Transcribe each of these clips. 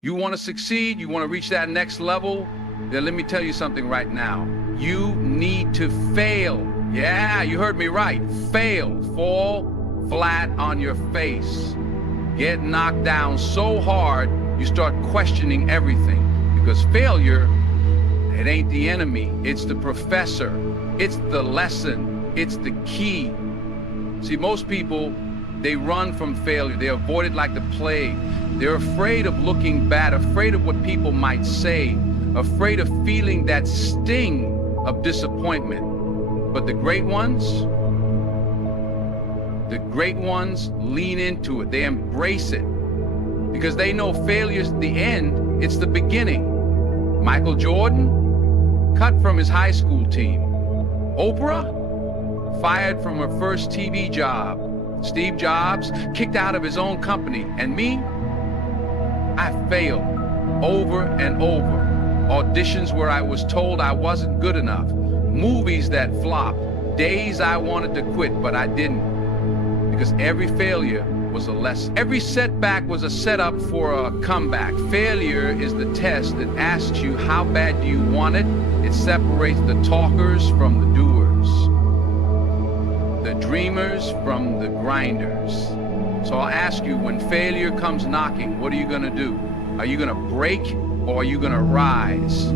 You want to succeed, you want to reach that next level, then let me tell you something right now. You need to fail. Yeah, you heard me right. Fail. Fall flat on your face. Get knocked down so hard, you start questioning everything. Because failure, it ain't the enemy, it's the professor. It's the lesson. It's the key. See, most people, they run from failure. They avoid it like the plague. They're afraid of looking bad, afraid of what people might say, afraid of feeling that sting of disappointment. But the great ones lean into it. They embrace it because they know failure's the end, it's the beginning. Michael Jordan, cut from his high school team. Oprah, fired from her first TV job. Steve Jobs, kicked out of his own company. And me, I failed over and over. Auditions where I was told I wasn't good enough. Movies that flopped. Days I wanted to quit, but I didn't. Because every failure was a lesson. Every setback was a setup for a comeback. Failure is the test that asks you how bad do you want it. It separates the talkers from the doers. The dreamers from the grinders. So I'll ask you, when failure comes knocking, what are you gonna do? Are you gonna break or are you gonna rise?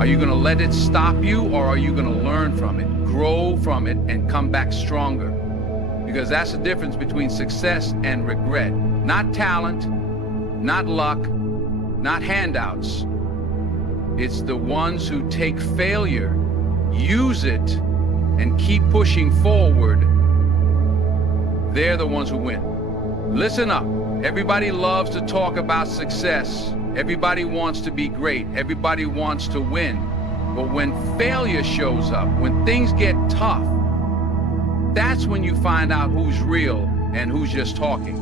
Are you gonna let it stop you or are you gonna learn from it, grow from it, and come back stronger? Because that's the difference between success and regret. Not talent, not luck, not handouts. It's the ones who take failure, use it, and keep pushing forward. They're the ones who win. Listen up. Everybody loves to talk about success. Everybody wants to be great. Everybody wants to win. But when failure shows up, when things get tough, that's when you find out who's real and who's just talking.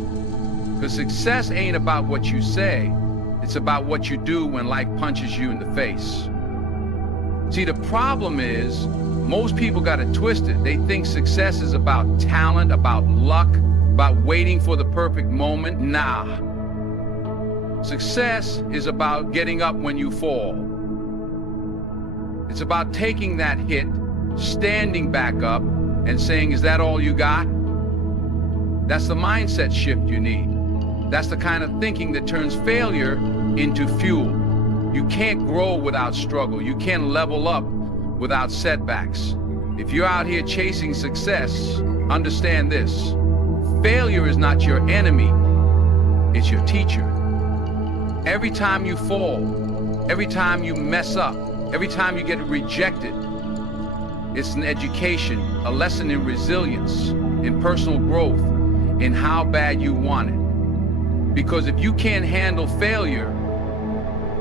Because success ain't about what you say. It's about what you do when life punches you in the face. See, the problem is, most people got it twisted. They think success is about talent, about luck, about waiting for the perfect moment. Nah. Success is about getting up when you fall. It's about taking that hit, standing back up, and saying, is that all you got? That's the mindset shift you need. That's the kind of thinking that turns failure into fuel. You can't grow without struggle. You can't level up without setbacks. If you're out here chasing success, understand this. Failure is not your enemy, it's your teacher. Every time you fall, every time you mess up, every time you get rejected, it's an education, a lesson in resilience, in personal growth, in how bad you want it. Because if you can't handle failure,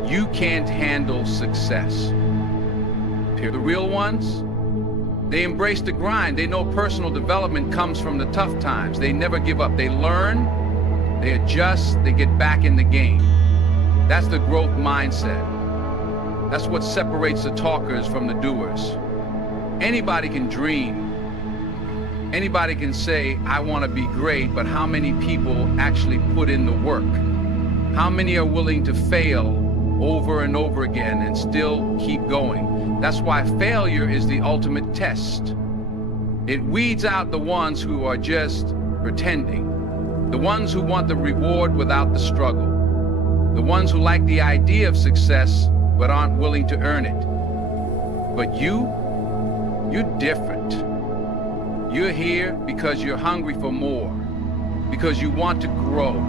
you can't handle success. The real ones, they embrace the grind. They know personal development comes from the tough times. They never give up. They learn, they adjust, they get back in the game. That's the growth mindset. That's what separates the talkers from the doers. Anybody can dream. Anybody can say, I want to be great, but how many people actually put in the work? How many are willing to fail over and over again and still keep going? That's why failure is the ultimate test. It weeds out the ones who are just pretending, the ones who want the reward without the struggle, the ones who like the idea of success but aren't willing to earn it. But you're different. You're here because you're hungry for more, because you want to grow,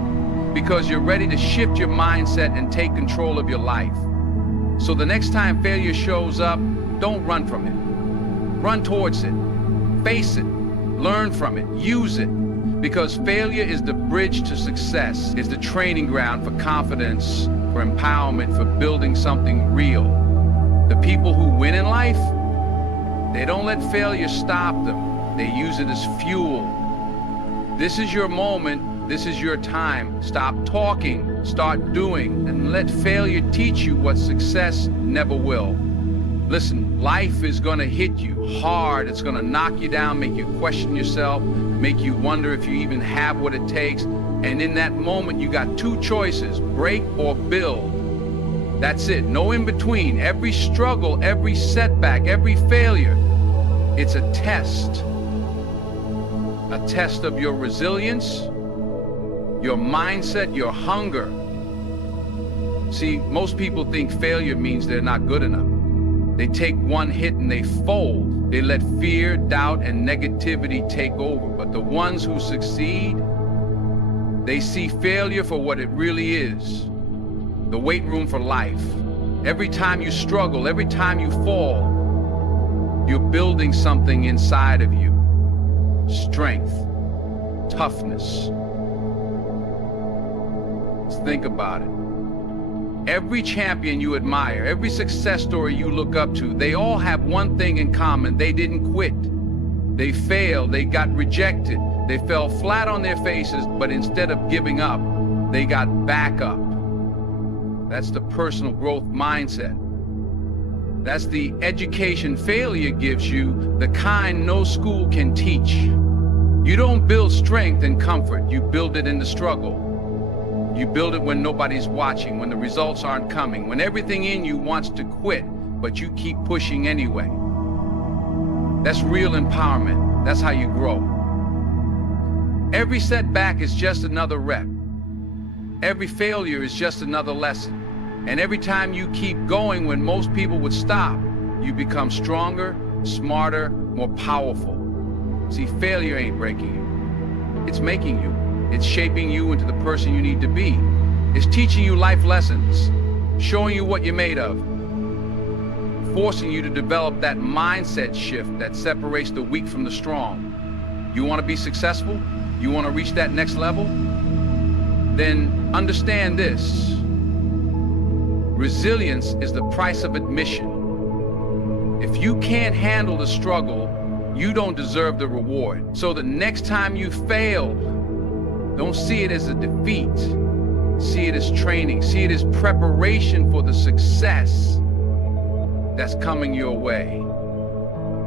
because you're ready to shift your mindset and take control of your life. So the next time failure shows up, don't run from it. Run towards it. Face it. Learn from it. Use it. Because failure is the bridge to success. It's the training ground for confidence, for empowerment, for building something real. The people who win in life, they don't let failure stop them. They use it as fuel. This is your moment. This is your time. Stop talking, start doing, and let failure teach you what success never will. Listen, life is gonna hit you hard. It's gonna knock you down, make you question yourself, make you wonder if you even have what it takes. And in that moment, you got two choices: break or build. That's it, no in between. Every struggle, every setback, every failure, it's a test of your resilience, your mindset, your hunger. See, most people think failure means they're not good enough. They take one hit and they fold. They let fear, doubt, and negativity take over. But the ones who succeed, they see failure for what it really is: the weight room for life. Every time you struggle, every time you fall, you're building something inside of you: strength, toughness. Let's think about it. Every champion you admire, every success story you look up to, they all have one thing in common: they didn't quit. They failed, they got rejected, they fell flat on their faces, but instead of giving up, they got back up. That's the personal growth mindset. That's the education failure gives you, the kind no school can teach. You don't build strength in comfort, you build it in the struggle. You build it when nobody's watching, when the results aren't coming, when everything in you wants to quit, but you keep pushing anyway. That's real empowerment. That's how you grow. Every setback is just another rep. Every failure is just another lesson. And every time you keep going when most people would stop, you become stronger, smarter, more powerful. See, failure ain't breaking you. It's making you. It's shaping you into the person you need to be. It's teaching you life lessons, showing you what you're made of, forcing you to develop that mindset shift that separates the weak from the strong. You want to be successful? You want to reach that next level? Then understand this: resilience is the price of admission. If you can't handle the struggle, you don't deserve the reward. So the next time you fail, don't see it as a defeat. See it as training. See it as preparation for the success that's coming your way.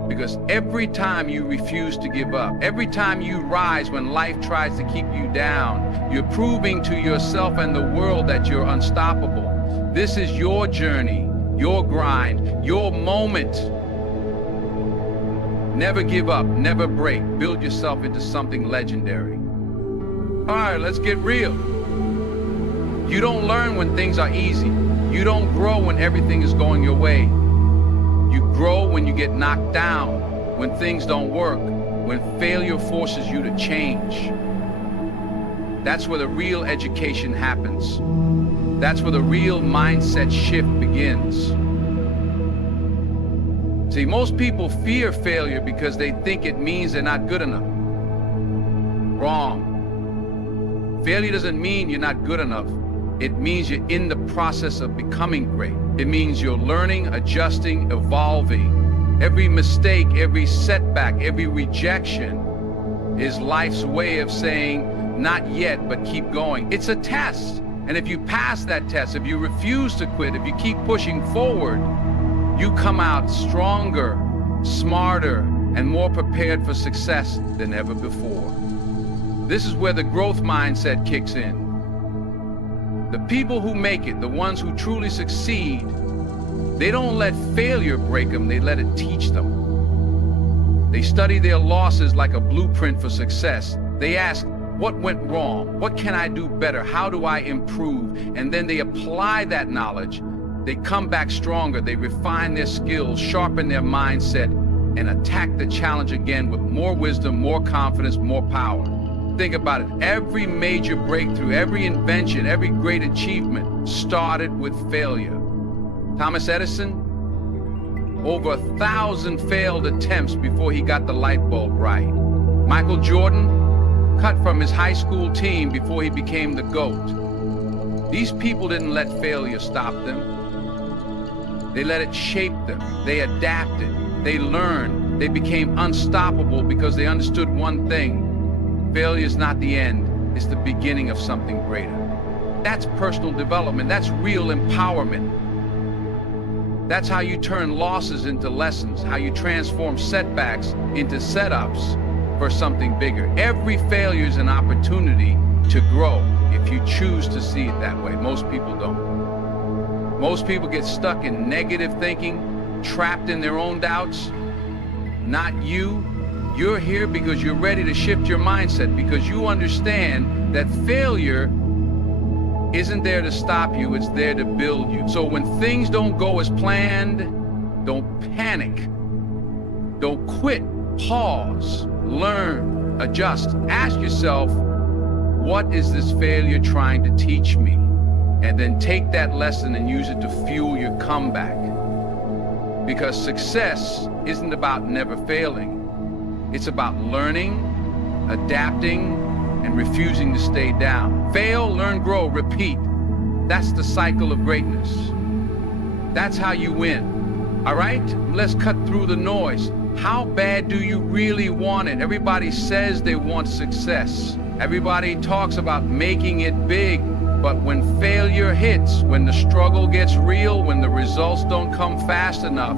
Because every time you refuse to give up, every time you rise when life tries to keep you down, you're proving to yourself and the world that you're unstoppable. This is your journey, your grind, your moment. Never give up, never break. Build yourself into something legendary. All right, let's get real. You don't learn when things are easy. You don't grow when everything is going your way. You grow when you get knocked down, when things don't work, when failure forces you to change. That's where the real education happens. That's where the real mindset shift begins. See, most people fear failure because they think it means they're not good enough. Wrong. Failure doesn't mean you're not good enough. It means you're in the process of becoming great. It means you're learning, adjusting, evolving. Every mistake, every setback, every rejection is life's way of saying, not yet, but keep going. It's a test. And if you pass that test, if you refuse to quit, if you keep pushing forward, you come out stronger, smarter, and more prepared for success than ever before. This is where the growth mindset kicks in. The people who make it, the ones who truly succeed, they don't let failure break them, they let it teach them. They study their losses like a blueprint for success. They ask, what went wrong? What can I do better? How do I improve? And then they apply that knowledge. They come back stronger. They refine their skills, sharpen their mindset, and attack the challenge again with more wisdom, more confidence, more power. Think about it. Every major breakthrough, every invention, every great achievement started with failure. Thomas Edison, over 1,000 failed attempts before he got the light bulb right. Michael Jordan, cut from his high school team before he became the GOAT. These people didn't let failure stop them. They let it shape them. They adapted. They learned. They became unstoppable because they understood one thing. Failure is not the end. It's the beginning of something greater. That's personal development. That's real empowerment. That's how you turn losses into lessons, how you transform setbacks into setups for something bigger. Every failure is an opportunity to grow if you choose to see it that way. Most people don't. Most people get stuck in negative thinking, trapped in their own doubts. Not you. You're here because you're ready to shift your mindset, because you understand that failure isn't there to stop you, it's there to build you. So when things don't go as planned, don't panic. Don't quit. Pause. Learn. Adjust. Ask yourself, what is this failure trying to teach me? And then take that lesson and use it to fuel your comeback. Because success isn't about never failing. It's about learning, adapting, and refusing to stay down. Fail, learn, grow, repeat. That's the cycle of greatness. That's how you win. All right? Let's cut through the noise. How bad do you really want it? Everybody says they want success. Everybody talks about making it big. But when failure hits, when the struggle gets real, when the results don't come fast enough,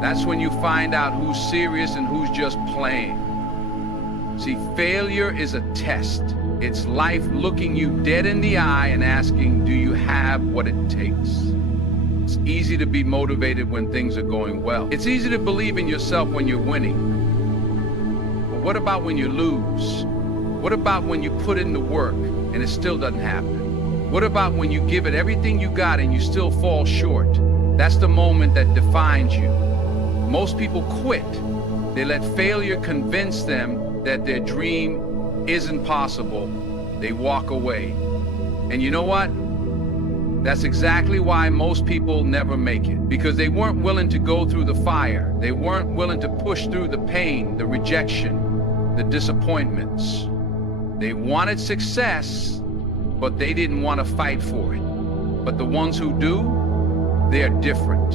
that's when you find out who's serious and who's just playing. See, failure is a test. It's life looking you dead in the eye and asking, do you have what it takes? It's easy to be motivated when things are going well. It's easy to believe in yourself when you're winning. But what about when you lose? What about when you put in the work and it still doesn't happen? What about when you give it everything you got and you still fall short? That's the moment that defines you. Most people quit. They let failure convince them that their dream isn't possible. They walk away. And you know what? That's exactly why most people never make it. Because they weren't willing to go through the fire. They weren't willing to push through the pain, the rejection, the disappointments. They wanted success, but they didn't want to fight for it. But the ones who do, they're different.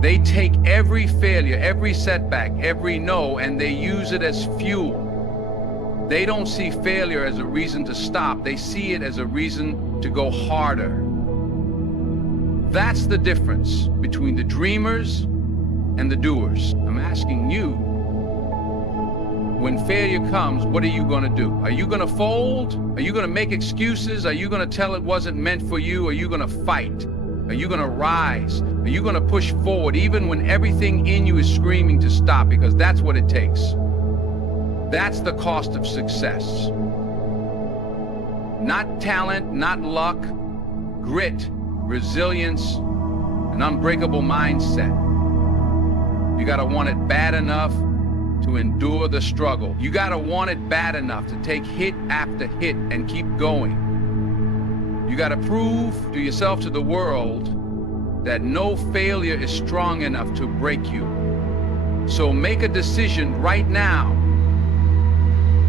They take every failure, every setback, every no, and they use it as fuel. They don't see failure as a reason to stop. They see it as a reason to go harder. That's the difference between the dreamers and the doers. I'm asking you, when failure comes, what are you going to do? Are you going to fold? Are you going to make excuses? Are you going to tell it wasn't meant for you? Are you going to fight? Are you going to rise? Are you going to push forward even when everything in you is screaming to stop? Because that's what it takes. That's the cost of success. Not talent, not luck, grit, resilience, an unbreakable mindset. You got to want it bad enough to endure the struggle. You got to want it bad enough to take hit after hit and keep going. You got to prove to yourself, to the world, that no failure is strong enough to break you. So make a decision right now.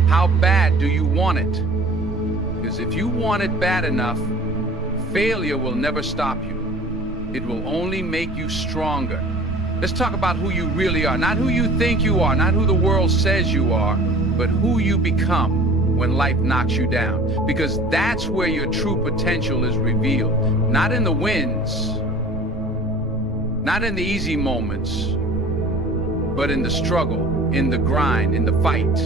How bad do you want it? Because if you want it bad enough, failure will never stop you. It will only make you stronger. Let's talk about who you really are. Not who you think you are, not who the world says you are, but who you become when life knocks you down. Because that's where your true potential is revealed. Not in the wins, not in the easy moments, but in the struggle, in the grind, in the fight.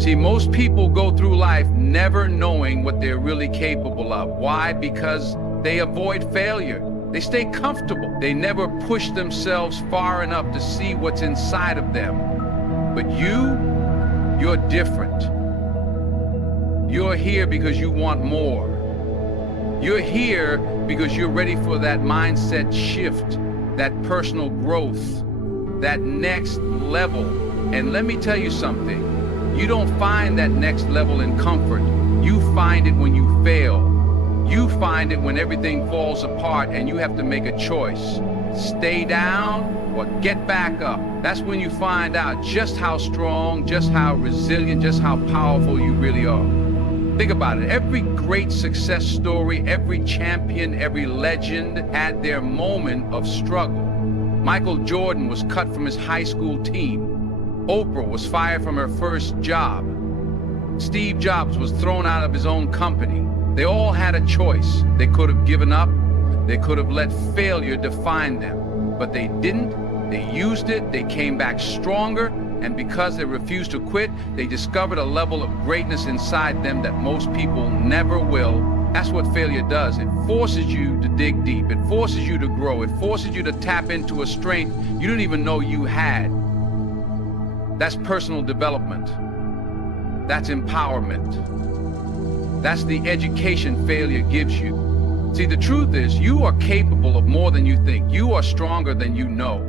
See, most people go through life never knowing what they're really capable of. Why? Because they avoid failure. They stay comfortable. They never push themselves far enough to see what's inside of them. But you're different. You're here because you want more. You're here because you're ready for that mindset shift, that personal growth, that next level. And let me tell you something. You don't find that next level in comfort. You find it when you fail. You find it when everything falls apart and you have to make a choice. Stay down or get back up. That's when you find out just how strong, just how resilient, just how powerful you really are. Think about it. Every great success story, every champion, every legend had their moment of struggle. Michael Jordan was cut from his high school team. Oprah was fired from her first job. Steve Jobs was thrown out of his own company. They all had a choice. They could have given up. They could have let failure define them. But they didn't. They used it. They came back stronger. And because they refused to quit, they discovered a level of greatness inside them that most people never will. That's what failure does. It forces you to dig deep. It forces you to grow. It forces you to tap into a strength you didn't even know you had. That's personal development. That's empowerment. That's the education failure gives you. See, the truth is, you are capable of more than you think. You are stronger than you know.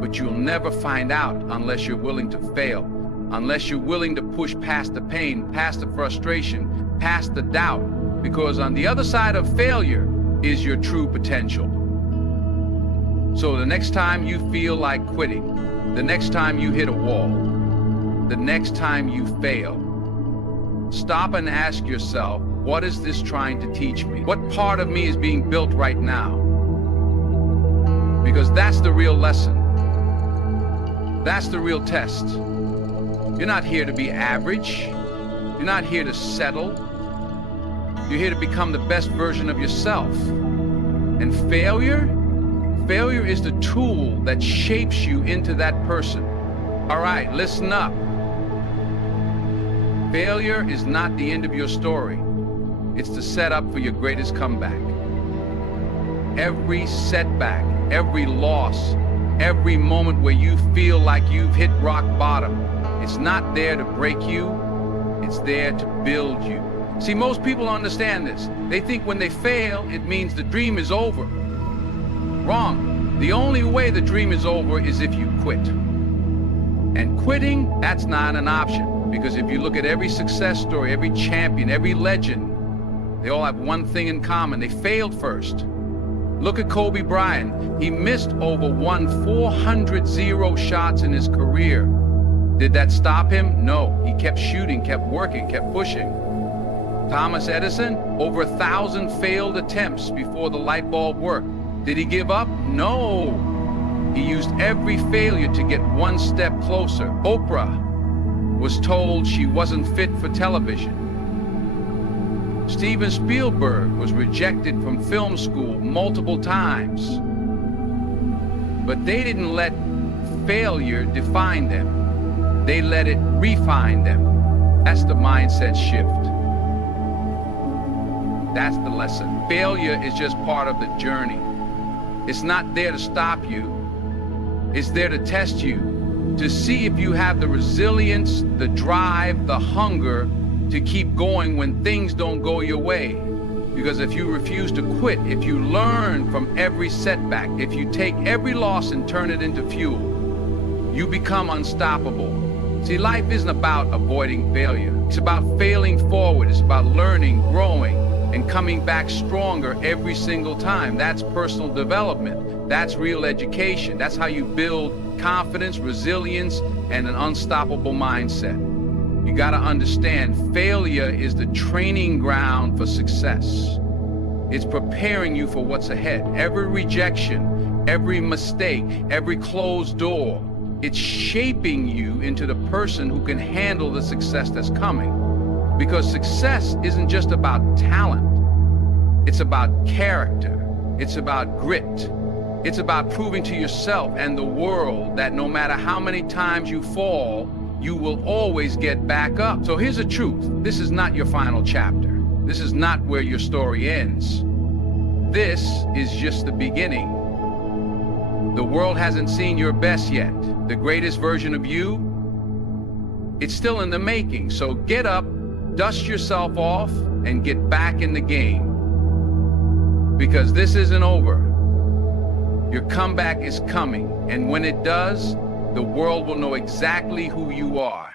But you'll never find out unless you're willing to fail, unless you're willing to push past the pain, past the frustration, past the doubt. Because on the other side of failure is your true potential. So the next time you feel like quitting, the next time you hit a wall, the next time you fail, stop and ask yourself, what is this trying to teach me? What part of me is being built right now? Because that's the real lesson. That's the real test. You're not here to be average. You're not here to settle. You're here to become the best version of yourself. And failure is the tool that shapes you into that person. All right, listen up. Failure is not the end of your story. It's the setup for your greatest comeback. Every setback, every loss, every moment where you feel like you've hit rock bottom, it's not there to break you, it's there to build you. See, most people understand this. They think when they fail, it means the dream is over. Wrong. The only way the dream is over is if you quit. And quitting, that's not an option. Because if you look at every success story, every champion, every legend, they all have one thing in common. They failed first. Look at Kobe Bryant. He missed over 400 zero shots in his career. Did that stop him? No. He kept shooting, kept working, kept pushing. Thomas Edison, over 1,000 failed attempts before the light bulb worked. Did he give up? No. He used every failure to get one step closer. Oprah was told she wasn't fit for television. Steven Spielberg was rejected from film school multiple times. But they didn't let failure define them. They let it refine them. That's the mindset shift. That's the lesson. Failure is just part of the journey. It's not there to stop you. It's there to test you, to see if you have the resilience, the drive, the hunger to keep going when things don't go your way. Because if you refuse to quit, if you learn from every setback, if you take every loss and turn it into fuel, you become unstoppable. See, life isn't about avoiding failure. It's about failing forward. It's about learning, growing, and coming back stronger every single time. That's personal development. That's real education. That's how you build confidence, resilience, and an unstoppable mindset. You got to understand, failure is the training ground for success. It's preparing you for what's ahead. Every rejection, every mistake, every closed door, it's shaping you into the person who can handle the success that's coming. Because success isn't just about talent. It's about character. It's about grit. It's about proving to yourself and the world that no matter how many times you fall, you will always get back up. So here's the truth. This is not your final chapter. This is not where your story ends. This is just the beginning. The world hasn't seen your best yet. The greatest version of you, it's still in the making. So get up, dust yourself off, and get back in the game. Because this isn't over. Your comeback is coming, and when it does, the world will know exactly who you are.